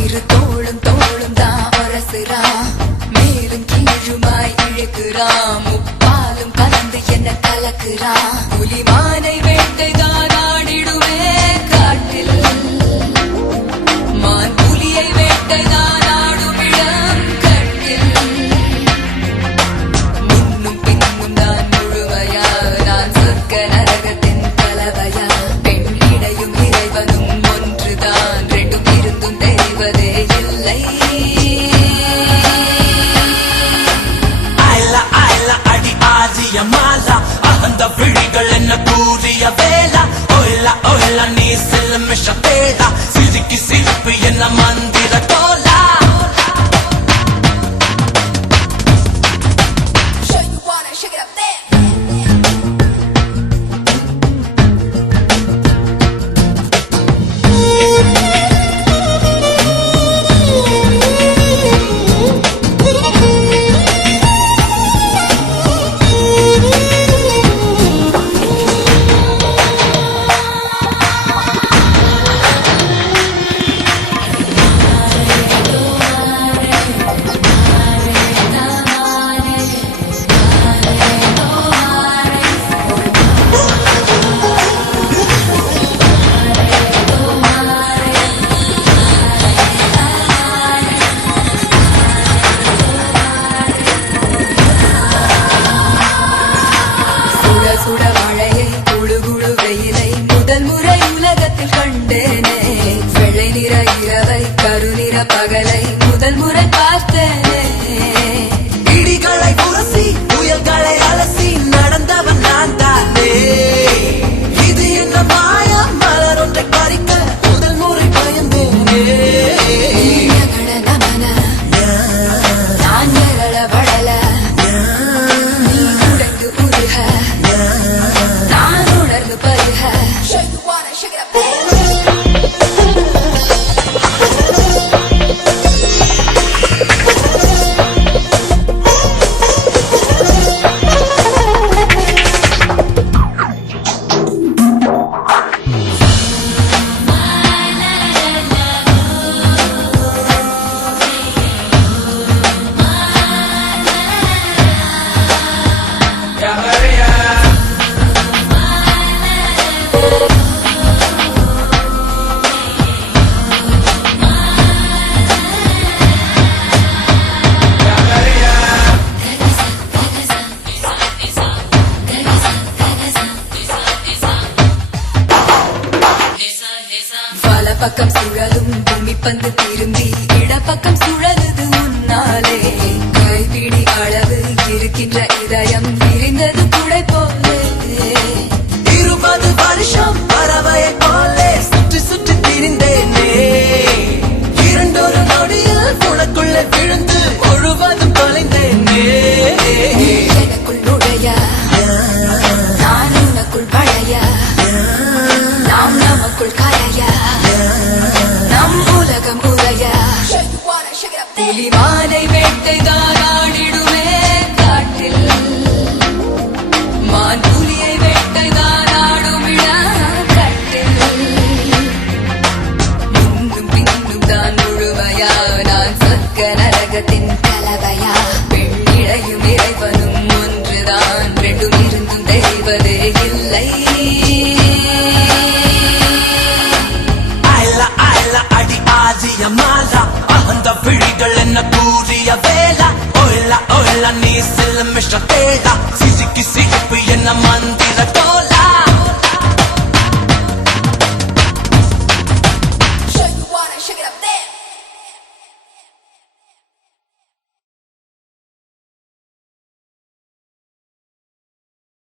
இரு தோளும் தோளும் தான் அரசுரா மேலும் கீழுமாய் இழுக்கிறா முப்பாலும் கலந்து என்ன கலக்குறா புலிமானை வேட்டைதான் ஆடிடுவே காட்டில் மான் புலியை வேட்டைதான் ஆடும் இடம் கட்டில் முன்னும் பின்னும் தான் முழுமையா நான் சொர்க்க நரகத்தின் கலவையா பெண்ணிடையும் இறைவனும் ஒன்றுதான் ரெண்டும் இருந்தும் தெரிவதே இல்லை மாலா அந்த விழிகள் என்ன கூறிய வேளா ஒயிலா ஒயிலா நீ செல்ல மிஷ தேடா சிரிக்கி சிரிப்பு என்ன மந்திர தோலா சுட மழையை குழு குழு வெயிலை முதல் முறை உலகத்தில் கண்டேனே வெள்ளை நிற இரவை கருநிற பகலை முதல் முறை பார்த்தேனே இடிகளை உரசி புயல்களை அலசி நடந்தவன் நான் தானே இது என்ன மாயா மலர் ஒன்றை பறிக்க முதல் முறை பயந்தேனே நமன நான் நிரள வளல நீ உடைந்து உருக நான் உணர்ந்து பருக பக்கம் சுழலும் பூமி பந்து திரும்பி இடப்பக்கம் சுழலுது உன்னாலே கைப்பிடி அளவு இருக்கின்ற இதயம் விரிந்தது குடை போலே 20 வருஷம் பறவையை போலே சுற்றி சுற்றி திரிந்தேனே இரண்டொரு நொடியில் உனக்குள்ளே விழுந்து முழுவதும் தொலைந்தேனே எனக்குள் நுழைய நான் உனக்குள் பழைய நாம் நமக்குள் கரைய நம் உலகம் உரைய புலிமானை வேட்டைதான் ஆடிடுவே காட்டில் மான் புலியை வேட்டைதான் ஆடும் இடம் கட்டில் முன்னும் பின்னும் தான் முழுமையா நான் சொர்க்க நரகத்தின்